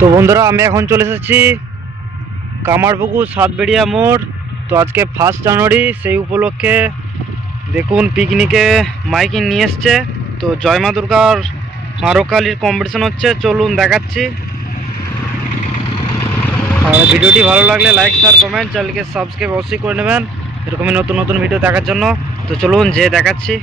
তো বন্ধুরা, আমি এখন চলে এসেছি কামারপুকুর, সাতবেড়িয়া মোড়। তো আজকে ফার্স্ট জানুয়ারি, সেই উপলক্ষে দেখুন পিকনিকে মাইকিং নিয়ে এসছে। তো জয় মা দুর্গার মারকালির কম্পিটিশন হচ্ছে, চলুন দেখাচ্ছি। আর ভিডিওটি ভালো লাগলে লাইক শেয়ার কমেন্ট চ্যানেলকে সাবস্ক্রাইব অবশ্যই করে নেবেন। এরকমই নতুন নতুন ভিডিও দেখার জন্য। তো চলুন যে দেখাচ্ছি।